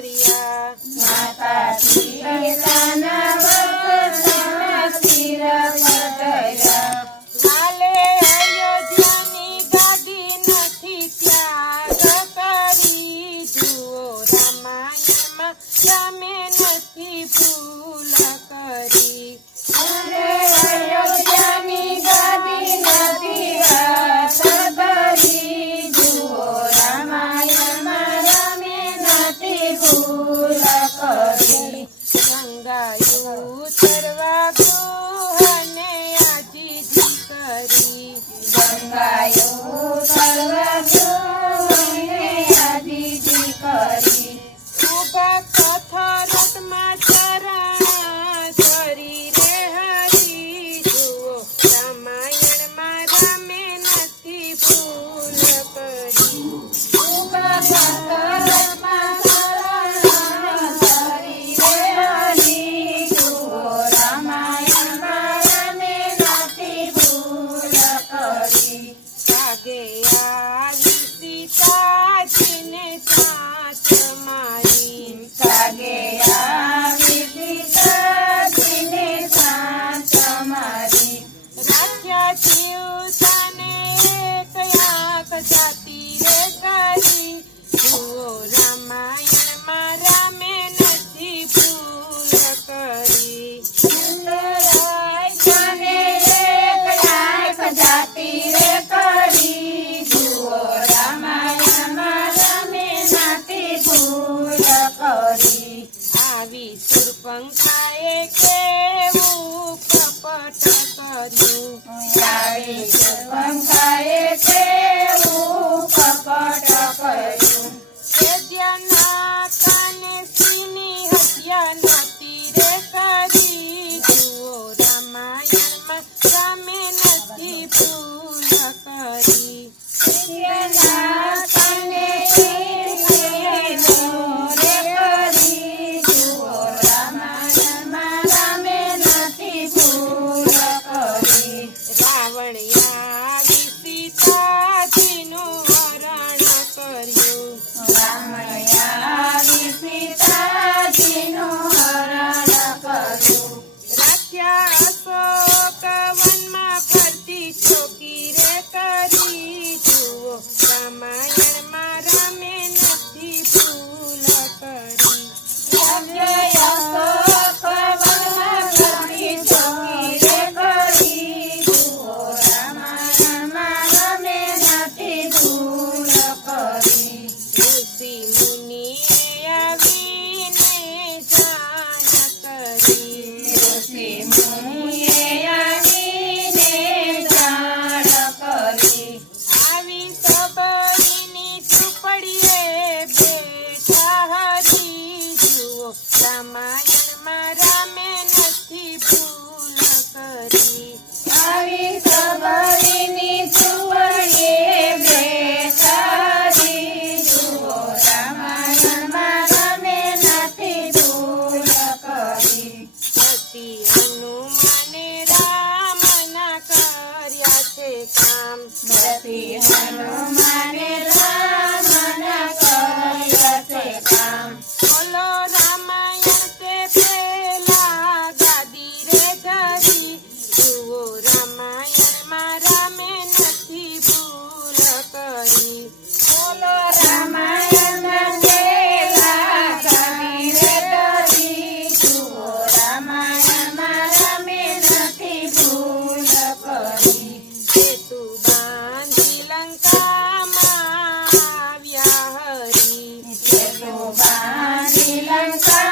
કર્યા માતા પિતાના વચન સ્થિર કર્યા હાલે અયોધ્યાની ગાદી નથી ત્યાગ કરી જુઓ રામાયણમાં રામે નથી ભૂલ કરી અરે અયોધ્યાની ગાદી નથી હાથ ધરી જુઓ રામાયણમાં રામે નથી ભૂલ કરી ગંગાયું તરવા ગૃહને આજીજી કરી ગંગાયો સર્વજોને આદિજી કરી ઉભા પથ્થરમાં ચરણ ધરી રે હરી જુઓ રામાયણમાં રામે નથી ભૂલ કરી ઉભા પથ્થરમાં શરણ ધરી રે હરી જુઓ રામાયણમાં રામે નથી ભૂલ કરી ભાગે આવી સીતાજીને સાથ મારી કાગે આવી સીતાજીને સાથ મારી રાખ્યા જીવતાને એક આંખ જાતી રે કરી જુઓ રામાયણમાં રામે નથી ભૂલ કરી સુંદરાય એક આંખ જાતી રે કરી જુઓ રામાયણમાં રામે નથી ભૂલ કરી આવી સુરપંખાએ કેવું કપટ કર્યું આવી પંખાએ કેવું કપટ કર્યું વેદ્યના કાને સીની હત્યા નથી રે કરી જુઓ રામાયણમાં રામે નથી ભૂલ કરી સૂર્યના કને રે કરી જુઓ રામાયણમાં રામે નથી ભૂલ કરી રાવણ આવી સીતાજીનું હરણ કર્યું રામયાવી સીતાજીનું હરણ કર્યું રાખ્યા અશોક વનમાં ફરતી ચોકી રે કરી જુઓ રામાયણમાં રામે નથી ભૂલ કરી ઋષિ મુનિએ આવીને જાણ કરી આવી સબરીની ઝૂંપડીએ બેઠા હરી જુઓ રામાયણમાં રામે નથી ભૂલ કરી સતી હનુમાને રામના કર્યા છે કામ હનુમાને રામના કર્યા છે કામ બોલો રામાયણ તે પેલા ગાદી રે ધરી જુઓ રામાયણમાં રામે નથી ભૂલ કરી બોલો રામાયણમાં પેલા ગાદી રે ધરી જુઓ રામાયણમાં રામે નથી ભૂલ કરી સેતુ બાંધી લંકામાં આવ્યા હરી બાંધી લંકા